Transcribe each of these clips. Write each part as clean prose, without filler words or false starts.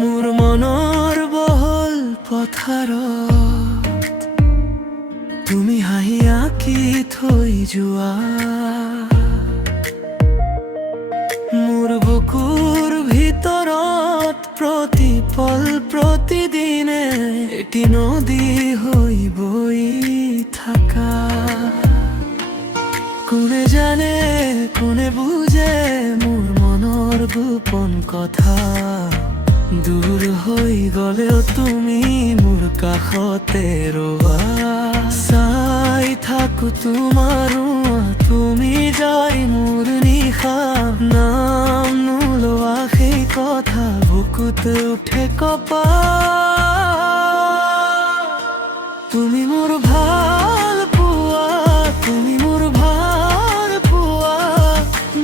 মোৰ মনৰ বহল পথাৰত তুমি হাঁহি আঁকি থৈ যোৱা, মোৰ বুকুৰ ভিতৰত প্ৰতিপল প্ৰতিদিনে এটি নদী হৈ বৈ থাকা। কোনে জানে কোনে বুজে মোৰ মনৰ গোপন কথা, দূৰ হৈ গলেও তুমি মোৰ কাষতে ৰবা। চাই থাকো তোমাৰ তুমি যাই মোৰ নিশা, নাম নোলোৱা সেই কথা বুকুত উঠে কপা। তুমি মোৰ ভাল পোৱা, তুমি মোৰ ভাল পোৱা,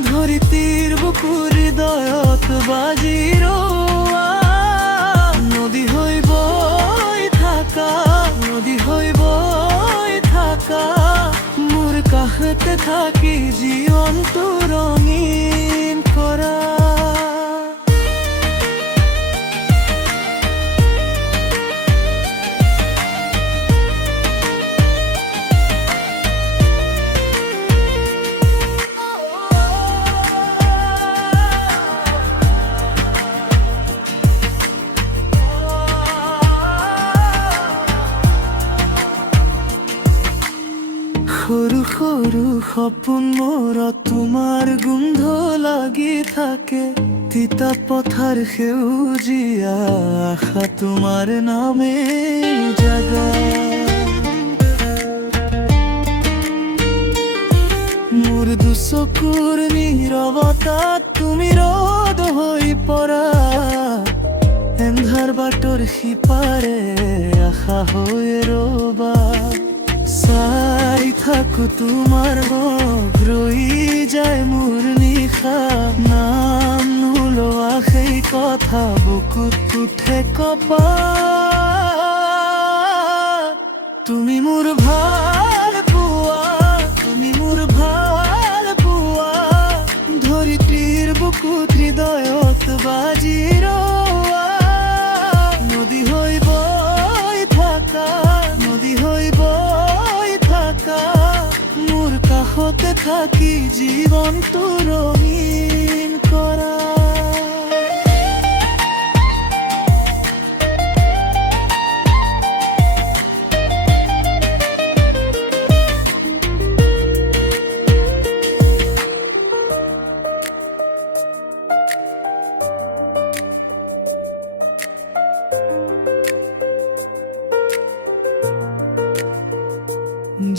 ধৰিত্ৰীৰ বুকুৰ হৃদয়ত বাজি ৰোৱা। নদী হৈ বৈ থাকা, নদী হৈ বৈ থাকা, মোৰ কাষতে থাকি জীৱনটো ৰঙীন কৰা। সৰু সৰু সপোন মূৰত তোমাৰ গোন্ধ লাগি থাকে, তিতা পথাৰ সেউজীয়া আশা তোমাৰ নামে জাগা। মোৰ দুচকুৰ নীৰৱতাত তুমি ৰ'দ হৈ পৰা, এন্ধাৰ বাটৰ সিপাৰে আশা হৈ ৰবা। চাই থাকো তোমাৰ ৰৈ যায় মোৰ নিশা, নাম নোলোৱা সেই কথা বুকুত উঠে কপা। তুমি মোৰ ভাল পোৱা, তুমি মোৰ ভাল পোৱা, ধৰিত্ৰীৰ বুকুত হৃদয়ত বাজি ৰোৱা। নদী হৈ বৈ থাকা, নদী হৈ বৈ থাকা, মোৰ কাষতে থাকি জীৱনটো ৰঙীন কৰা।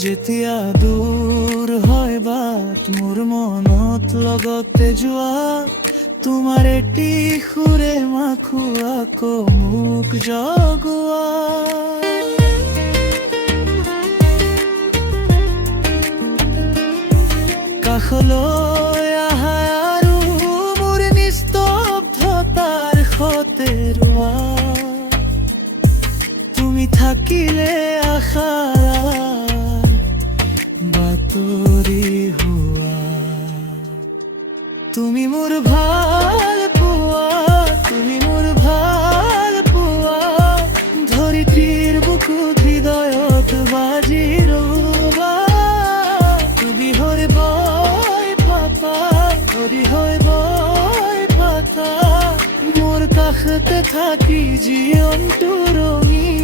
যেতিয়া দূৰ হয় বাট মোৰ মনত লগতে যোৱা, তোমাৰ এটি সুৰে মাখো আকৌ মোক জগোৱা। কাষলৈ আহা আৰু মোৰ নিস্তব্ধতাৰ সতে ৰোৱা, তুমি থাকিলে আশা বাতৰি হোৱা। তুমি মোৰ ভাল পোৱা, তুমি মোৰ ভাল পোৱা, ধৰিত্ৰীৰ বুকুত হৃদয়ত বাজি ৰোৱা। তুমি হৈ বৈ থাকা, নদী হৈ বৈ থাকা, মোৰ কাষতে থাকি জীৱনটো ৰঙীন